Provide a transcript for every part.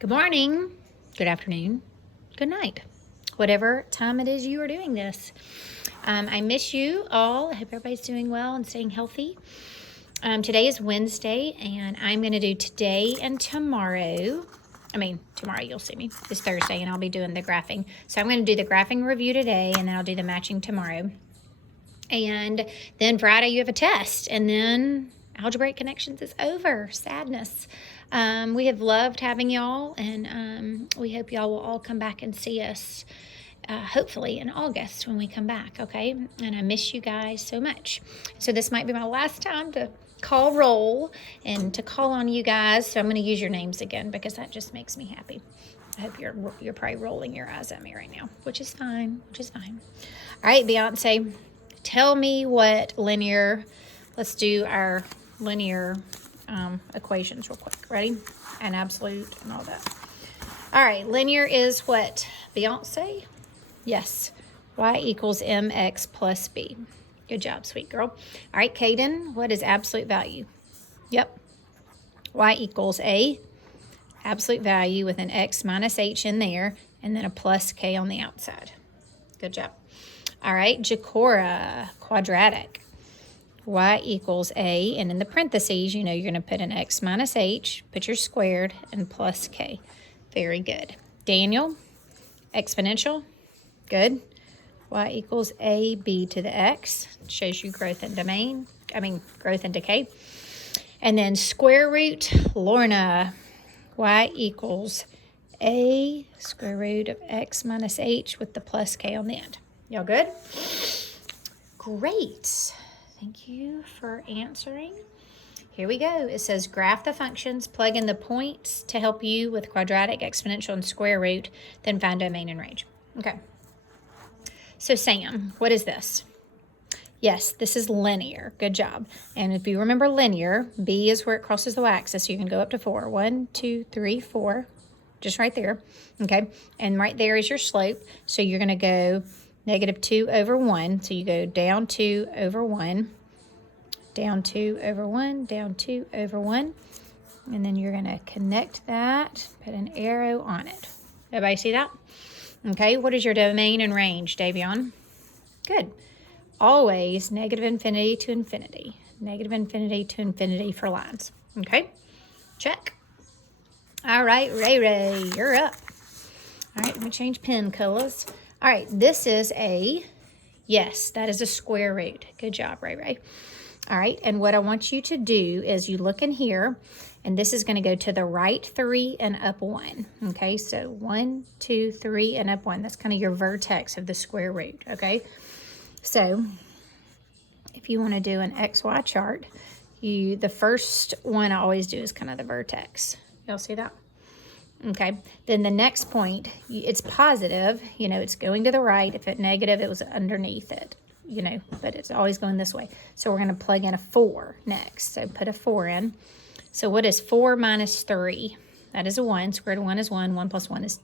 Good morning, good afternoon, good night, whatever time it is you are doing this. I miss you all. I hope everybody's doing well and staying healthy. Today is Wednesday, and I'm going to do today and tomorrow. Tomorrow you'll see me. It's Thursday, and I'll be doing the graphing. So I'm going to do the graphing review today, and then I'll do the matching tomorrow. And then Friday you have a test, and then Algebraic Connections is over. Sadness. We have loved having y'all, and we hope y'all will all come back and see us, hopefully in August when we come back, okay? And I miss you guys so much. So this might be my last time to call roll and to call on you guys, so I'm going to use your names again because that just makes me happy. I hope you're probably rolling your eyes at me right now, which is fine. All right, Beyonce, tell me what linear, let's do our linear equations real quick. Ready? And absolute and all that. All right, linear is what? Beyonce? Yes. Y equals mx plus b. Good job, sweet girl. All right, Caden, what is absolute value? Yep. Y equals a absolute value with an x minus h in there, and then a plus k on the outside. Good job. All right, Jacora, quadratic. Y equals a, and in the parentheses, you know you're going to put an x minus h, put your squared, and plus k. Very good. Daniel, exponential. Good. Y equals a b to the x. Shows you growth and growth and decay. And then square root, Lorna. Y equals a square root of x minus h with the plus k on the end. Y'all good? Great. Thank you for answering. Here we go. It says graph the functions, plug in the points to help you with quadratic, exponential, and square root, then find domain and range. Okay. So Sam, what is this? Yes, this is linear. Good job. And if you remember linear, B is where it crosses the y-axis, so you can go up to 4. 1, 2, 3, 4. Just right there. Okay. And right there is your slope. So you're going to go negative 2 over 1. So you go down 2 over 1, down 2 over 1, down 2 over 1. And then you're going to connect that, put an arrow on it. Everybody see that? Okay, what is your domain and range, Davion? Good. Always negative infinity to infinity. Negative infinity to infinity for lines. Okay, check. All right, Ray, you're up. All right, let me change pen colors. All right, this is yes, that is a square root. Good job, Ray. All right, and what I want you to do is you look in here, and this is going to go to the right 3 and up 1. Okay, so 1, 2, 3, and up 1. That's kind of your vertex of the square root, okay? So if you want to do an XY chart, the first one I always do is kind of the vertex. Y'all see that? Okay, then the next point, it's positive, it's going to the right. If it's negative, it was underneath it, but it's always going this way. So we're going to plug in a 4 next. So put a 4 in. So what is 4 minus 3? That is a 1. Square root of 1 is 1. 1 plus 1 is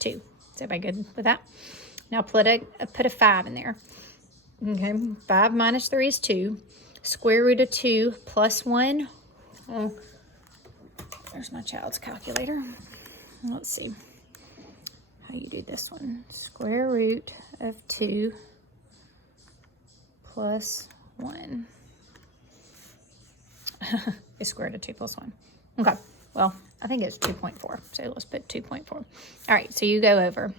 2. Is everybody good with that? Now put a 5 in there. Okay, 5 minus 3 is 2. Square root of 2 plus 1. Oh, there's my child's calculator. Let's see how you do this one. Square root of 2 plus 1. It's square root of 2 plus 1. Okay, well, I think it's 2.4. So let's put 2.4. All right, so you go over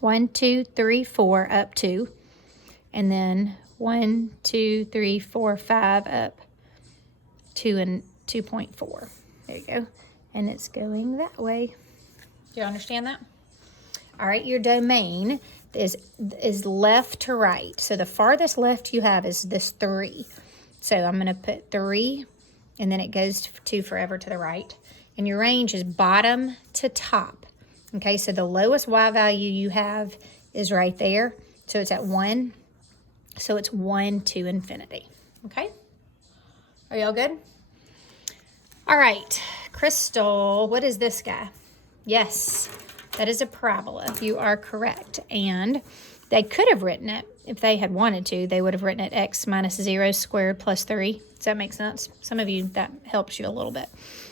1, 2, 3, 4 up 2. And then 1, 2, 3, 4, 5 up 2 and 2.4. There you go. And it's going that way. Do you understand that? All right, your domain is left to right. So the farthest left you have is this 3. So I'm going to put 3, and then it goes to forever to the right. And your range is bottom to top. Okay, so the lowest y value you have is right there. So it's at 1. So it's 1 to infinity. Okay? Are y'all good? All right, Crystal, what is this guy? Yes, that is a parabola. You are correct. And they could have written it, if they had wanted to, they would have written it x minus 0 squared plus 3. Does that make sense? Some of you, that helps you a little bit.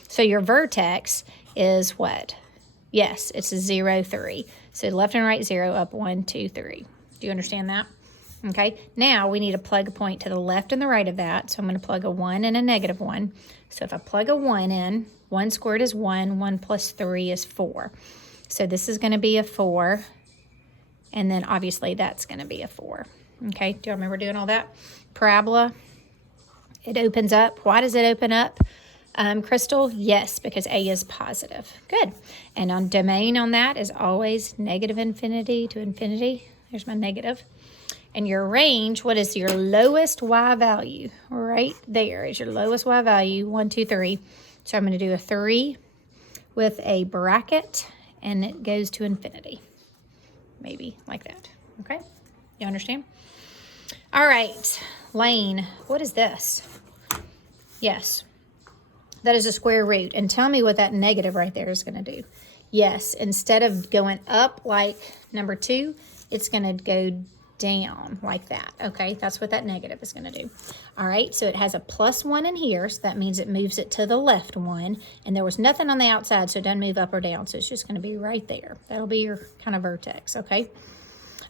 So your vertex is what? Yes, it's a 0, 3. So left and right 0, up 1, 2, 3. Do you understand that? Okay, now we need to plug a point to the left and the right of that. So I'm going to plug a 1 and a negative 1. So if I plug a 1 in, 1 squared is 1, 1 plus 3 is 4. So this is going to be a 4, and then obviously that's going to be a 4. Okay, do you remember doing all that? Parabola, it opens up. Why does it open up? Crystal, yes, because A is positive. Good. And on domain on that is always negative infinity to infinity. There's my negative. And your range, what is your lowest y value? Right there is your lowest y value, 1, 2, 3. So I'm going to do a 3 with a bracket, and it goes to infinity. Maybe like that. Okay? You understand? All right, Lane, what is this? Yes, that is a square root. And tell me what that negative right there is going to do. Yes, instead of going up like number 2, it's going to go down like that. Okay, that's what that negative is going to do. All right, so it has a plus 1 in here, so that means it moves it to the left 1, and there was nothing on the outside, so it doesn't move up or down, so it's just going to be right there. That'll be your kind of vertex. Okay,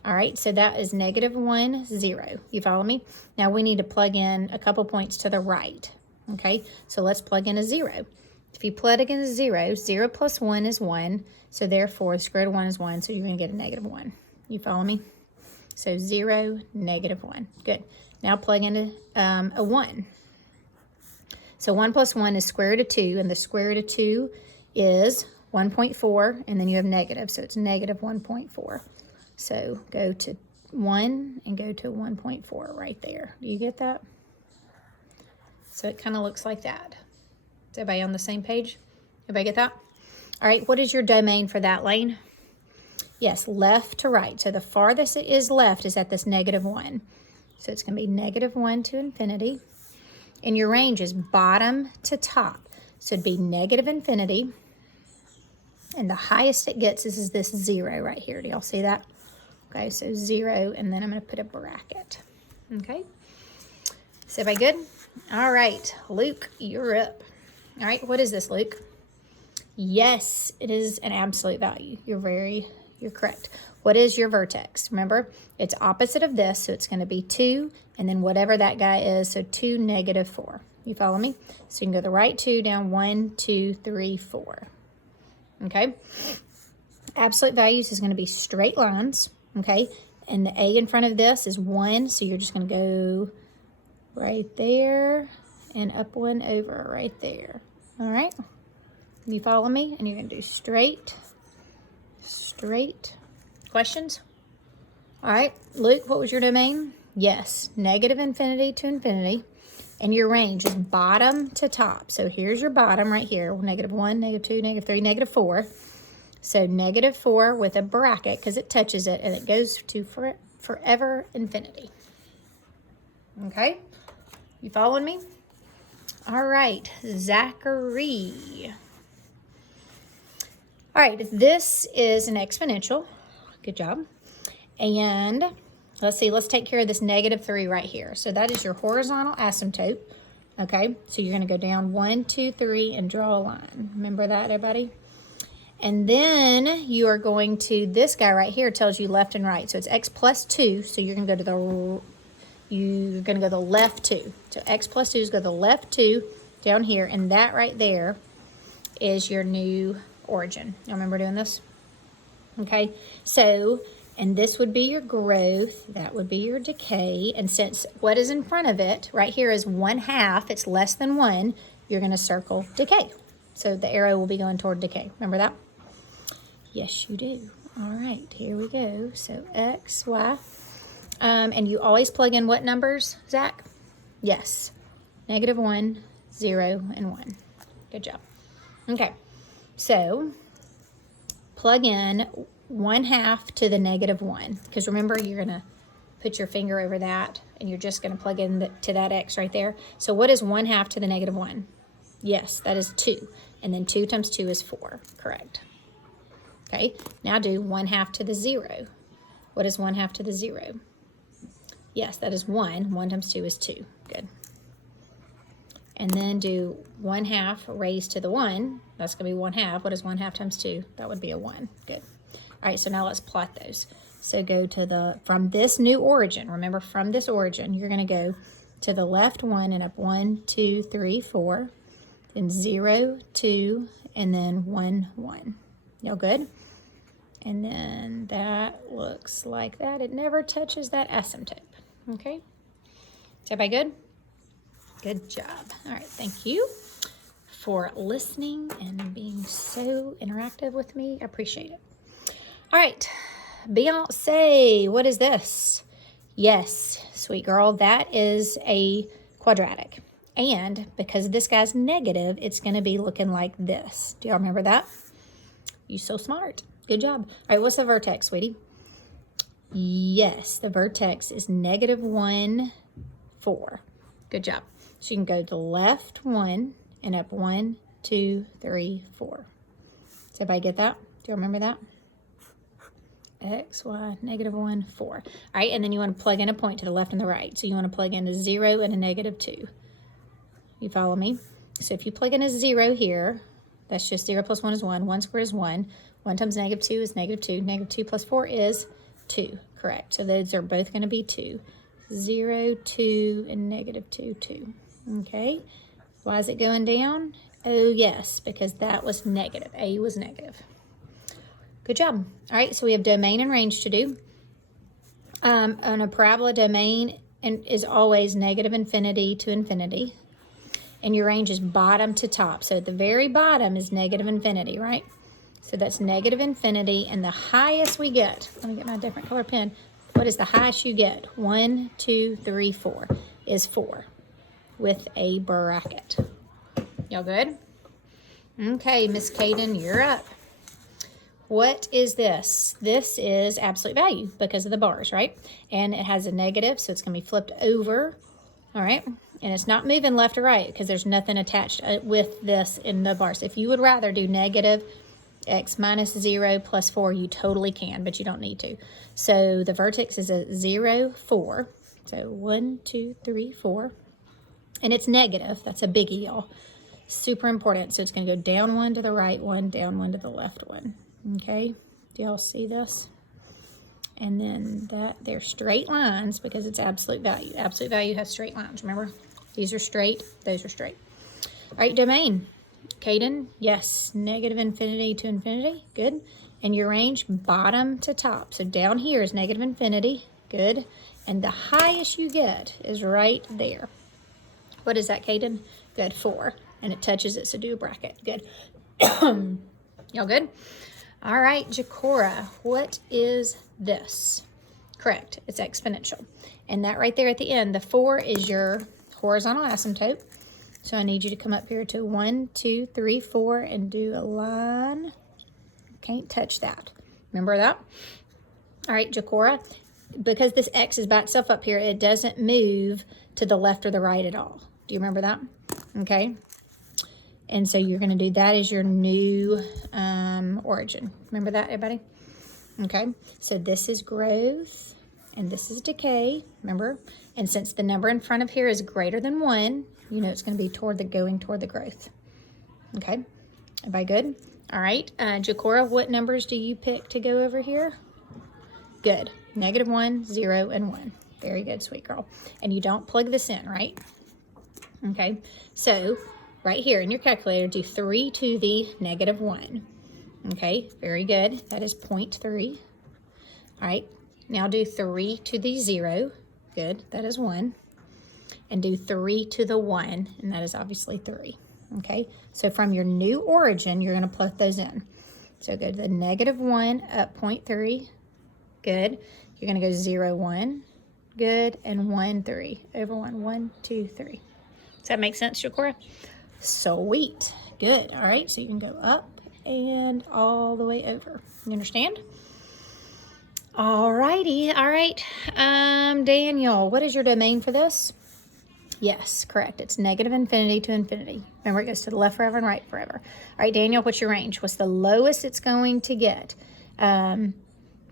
all right, so that is negative 1, 0. You follow me? Now we need to plug in a couple points to the right. Okay, so let's plug in a 0. If you plug in a 0, 0 plus 1 is 1, so therefore the square root of 1 is 1, so you're going to get a negative 1. You follow me? So 0, negative 1. Good. Now plug in a 1. So 1 plus 1 is square root of 2, and the square root of 2 is 1.4, and then you have negative, so it's negative 1.4. So go to 1 and go to 1.4 right there. Do you get that? So it kind of looks like that. Is everybody on the same page? Everybody get that? All right, what is your domain for that, Lane? Yes, left to right. So the farthest it is left is at this negative 1. So it's going to be negative 1 to infinity. And your range is bottom to top. So it'd be negative infinity. And the highest it gets is this 0 right here. Do y'all see that? Okay, so 0, and then I'm going to put a bracket. Okay. Is everybody good? All right, Luke, you're up. All right, what is this, Luke? Yes, it is an absolute value. You're correct. What is your vertex? Remember, it's opposite of this, so it's going to be 2, and then whatever that guy is, so 2, negative 4. You follow me? So you can go the right 2 down 1, 2, 3, 4. Okay? Absolute values is going to be straight lines, okay? And the A in front of this is 1, so you're just going to go right there and up 1 over right there. All right? You follow me? And you're going to do straight. Questions? All right, Luke, what was your domain? Yes, negative infinity to infinity. And your range is bottom to top. So here's your bottom right here. Negative 1, negative 2, negative 3, negative 4. So negative 4 with a bracket because it touches it, and it goes to forever infinity. Okay? You following me? All right, Zachary. All right, this is an exponential. Good job. And let's see, let's take care of this negative 3 right here. So that is your horizontal asymptote. Okay, so you're going to go down 1, 2, 3 and draw a line. Remember that, everybody? And then you are going to, this guy right here tells you left and right. So it's x plus 2, so you're going to go to the left 2. So x plus 2 is go to the left 2 down here, and that right there is your new origin. You remember doing this? Okay, so, and this would be your growth, that would be your decay, and since what is in front of it, right here is 1/2, it's less than 1, you're going to circle decay. So the arrow will be going toward decay. Remember that? Yes, you do. All right, here we go. So x, y, and you always plug in what numbers, Zach? Yes, negative 1, 0, and 1. Good job. Okay, so plug in 1/2 to the negative 1, because remember, you're going to put your finger over that, and you're just going to plug in to that x right there. So what is 1/2 to the negative 1? Yes, that is 2, and then 2 times 2 is 4, correct. Okay, now do 1/2 to the 0. What is 1/2 to the 0? Yes, that is 1. 1 times 2 is 2. Good. And then do 1/2 raised to the 1. That's going to be 1/2. What is 1/2 times 2? That would be a 1. Good. All right, so now let's plot those. So go to from this new origin. Remember, from this origin, you're going to go to the left 1 and up 1, 2, 3, 4. Then 0, 2, and then 1, 1. Y'all good? And then that looks like that. It never touches that asymptote. Okay? Is everybody good? Good job. All right, thank you for listening and being so interactive with me. I appreciate it. All right, Beyonce, what is this? Yes, sweet girl, that is a quadratic. And because this guy's negative, it's going to be looking like this. Do y'all remember that? You so smart. Good job. All right, what's the vertex, sweetie? Yes, the vertex is -1, 4. Good job. So you can go to the left 1 and up 1, 2, 3, 4. Does everybody get that? Do you remember that? X, Y, -1, 4. All right, and then you want to plug in a point to the left and the right. So you want to plug in a 0 and a -2. You follow me? So if you plug in a 0 here, that's just 0 plus 1 is 1. 1 squared is 1. 1 times -2 is -2. -2 plus 4 is 2. Correct. So those are both going to be 2. 0, 2, and -2, 2. Okay. Why is it going down? Oh, yes, because that was negative. A was negative. Good job. All right, so we have domain and range to do. On a parabola, domain is always -infinity to infinity. And your range is bottom to top. So at the very bottom is -infinity, right? So that's -infinity, and the highest we get, let me get my different color pen. What is the highest you get? 1, 2, 3, 4 is 4 with a bracket. Y'all good? Okay, Miss Kaden, you're up. What is this? This is absolute value because of the bars, right? And it has a negative, so it's going to be flipped over. All right. And it's not moving left or right because there's nothing attached with this in the bars. If you would rather do negative x minus 0 plus 4, you totally can, but you don't need to. So the vertex is a 0, 4. So 1, 2, 3, 4. And it's negative. That's a biggie, y'all. Super important. So it's going to go down 1 to the right 1, down 1 to the left 1. Okay. Do y'all see this? And then they're straight lines because it's absolute value. Absolute value has straight lines, remember? These are straight, those are straight. All right, domain. Kaden, yes, -infinity to infinity, good. And your range, bottom to top. So down here is -infinity, good. And the highest you get is right there. What is that, Kaden? Good, 4. And it touches it, so do a bracket, good. Y'all good? All right, Jacora, what is this? Correct, it's exponential. And that right there at the end, the 4 is your horizontal asymptote. So I need you to come up here to 1, 2, 3, 4 and do a line. Can't touch that. Remember that? All right, Jacora, because this X is by itself up here, it doesn't move to the left or the right at all. Do you remember that? Okay. And so you're going to do that as your new origin. Remember that, everybody? Okay. So this is growth, and this is decay. Remember? And since the number in front of here is greater than 1, you know it's going to be going toward the growth. Okay. Everybody good? All right. Jacora, what numbers do you pick to go over here? Good. -1, 0, and 1. Very good, sweet girl. And you don't plug this in, right? Okay. So right here in your calculator, do 3 to the -1. Okay, very good. That is 0.3. All right, now do 3 to the 0. Good, that is 1. And do 3 to the 1, and that is obviously 3. Okay, so from your new origin, you're going to plug those in. So go to the -1 up 0.3. Good. You're going to go 0, 1. Good. And 1, 3. Over 1. 1, 2, 3. Does that make sense, Jacora? Sweet. Good. All right, so you can go up and all the way over. You understand? All righty. All right. Daniel, what is your domain for this? Yes, correct. It's -infinity to infinity. Remember, it goes to the left forever and right forever. All right, Daniel, what's your range? What's the lowest it's going to get?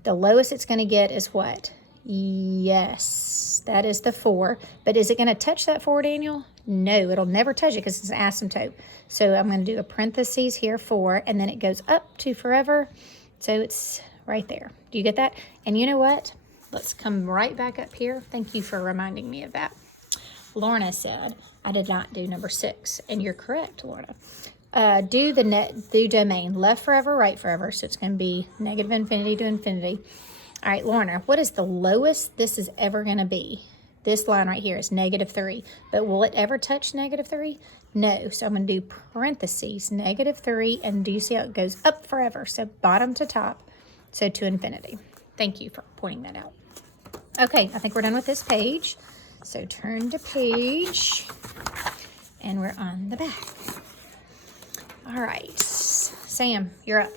The lowest it's going to get is what? Yes, that is the 4. But is it going to touch that 4, Daniel? No, it'll never touch it because it's an asymptote. So I'm going to do a parentheses here for, and then it goes up to forever. So it's right there. Do you get that? And you know what? Let's come right back up here. Thank you for reminding me of that. Lorna said, I did not do number 6. And you're correct, Lorna. Do domain left forever, right forever. So it's going to be negative infinity to infinity. All right, Lorna, what is the lowest this is ever going to be? This line right here is -3. But will it ever touch -3? No. So I'm going to do parentheses, -3. And do you see how it goes up forever? So bottom to top. So to infinity. Thank you for pointing that out. Okay, I think we're done with this page. So turn to page. And we're on the back. All right. Sam, you're up.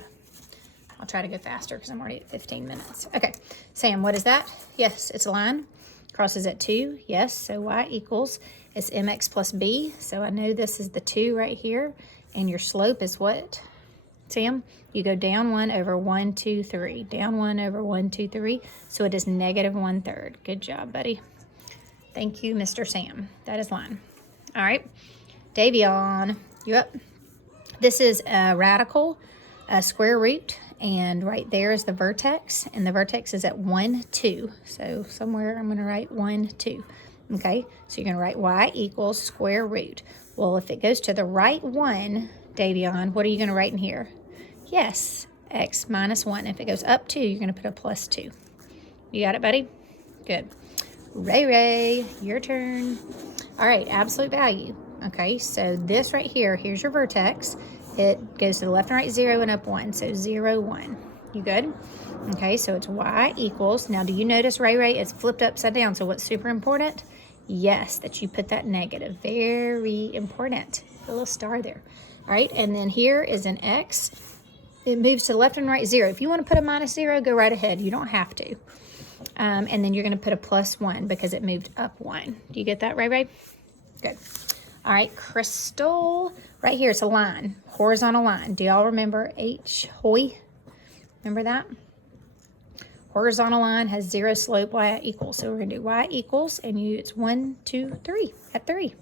I'll try to go faster because I'm already at 15 minutes. Okay, Sam, what is that? Yes, it's a line. Crosses at 2. Yes, so y equals, it's mx plus b. So I know this is the 2 right here. And your slope is what, Sam? You go down 1 over 1, 2, 3. Down 1 over 1, 2, 3. So it is -1/3. Good job, buddy. Thank you, Mr. Sam. That is line. All right, Davion, you up? This is a radical, a square root. And right there is the vertex, and the vertex is at 1, 2. So somewhere I'm going to write 1, 2. Okay, so you're going to write y equals square root. Well, if it goes to the right 1, Davion, what are you going to write in here? Yes, x minus 1. If it goes up 2, you're going to put a plus 2. You got it, buddy? Good. Ray, your turn. All right, absolute value. Okay, so this right here, here's your vertex. It goes to the left and right 0 and up 1. So 0, 1. You good? Okay, so it's y equals. Now, do you notice, Ray, it's flipped upside down. So what's super important? Yes, that you put that negative. Very important. A little star there. All right, and then here is an x. It moves to the left and right 0. If you want to put a -0, go right ahead. You don't have to. And then you're going to put a +1 because it moved up 1. Do you get that, Ray? Good. All right, Crystal, right here, it's a line, horizontal line. Do y'all remember HOI? Remember that? Horizontal line has 0 slope, y equals. So we're going to do y equals, and it's 1, 2, 3, at 3.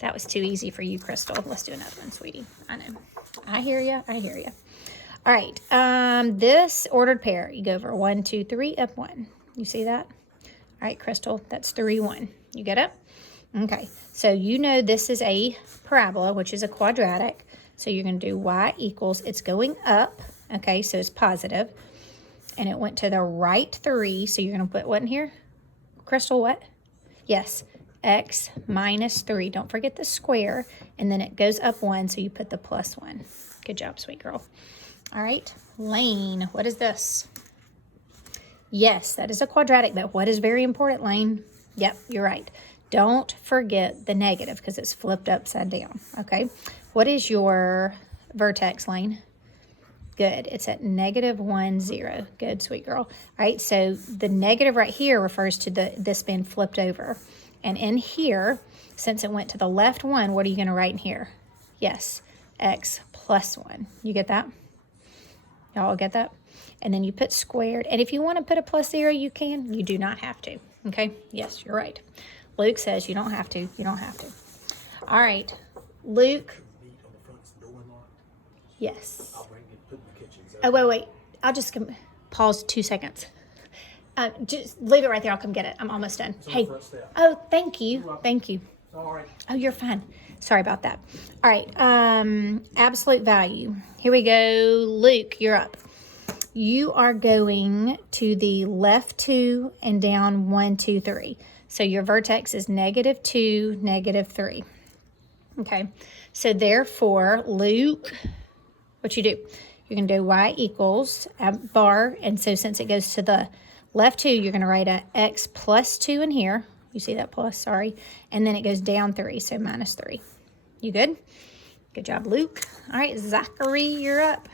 That was too easy for you, Crystal. Let's do another one, sweetie. I know. I hear you. All right, this ordered pair, you go over 1, 2, 3, up 1. You see that? All right, Crystal, that's 3, 1. You get it? Okay, so you know this is a parabola, which is a quadratic. So you're going to do y equals, it's going up, okay, so it's positive. And it went to the right 3, so you're going to put what in here? Crystal, what? Yes, x minus 3. Don't forget the square. And then it goes up 1, so you put the +1. Good job, sweet girl. All right, Lane, what is this? Yes, that is a quadratic, but what is very important, Lane? Yep, you're right. Don't forget the negative because it's flipped upside down, okay? What is your vertex, Lane? Good. It's at -1, 0. Good, sweet girl. All right, so the negative right here refers to this being flipped over. And in here, since it went to the left 1, what are you going to write in here? Yes, x plus 1. You get that? Y'all get that? And then you put squared. And if you want to put a +0, you can. You do not have to, okay? Yes, you're right. Luke says you don't have to. You don't have to. All right, Luke. Yes. Oh, wait. I'll just pause 2 seconds. Just leave it right there. I'll come get it. I'm almost done. Hey. Oh, thank you. Thank you. Oh, you're fine. Sorry about that. All right. Absolute value. Here we go. Luke, you're up. You are going to the left 2 and down 1, 2, 3. So your vertex is -2, -3. Okay. So therefore, Luke, what you do? You're going to do y equals bar. And so since it goes to the left 2, you're going to write a x plus 2 in here. You see that plus? Sorry. And then it goes down 3, so -3. You good? Good job, Luke. All right, Zachary, you're up.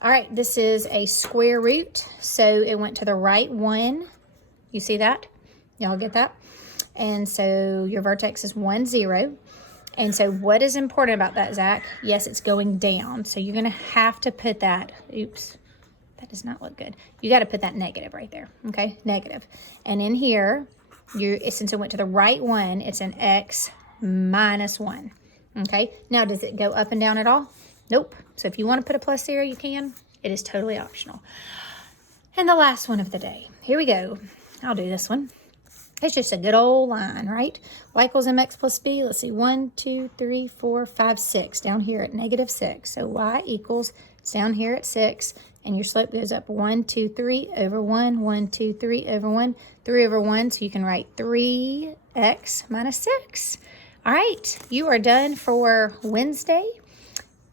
All right, this is a square root. So it went to the right 1. You see that? Y'all get that? And so your vertex is 1, 0. And so what is important about that, Zach? Yes, it's going down. So you're going to have to put that. Oops. That does not look good. You got to put that negative right there. Okay, negative. And in here, since it went to the right 1, it's an x minus 1. Okay, now does it go up and down at all? Nope. So if you want to put a plus there, you can. It is totally optional. And the last one of the day. Here we go. I'll do this one. It's just a good old line, right? Y equals mx plus b. Let's see, 1, 2, 3, 4, 5, 6. Down here at -6. So y equals, it's down here at 6. And your slope goes up 1, 2, 3 over 1, 1, 2, 3 over 1, 3 over 1. So you can write 3x minus 6. All right, you are done for Wednesday.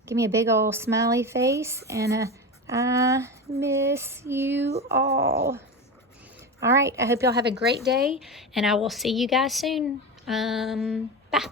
Give me a big old smiley face and I miss you all. All right, I hope y'all have a great day, and I will see you guys soon. Bye.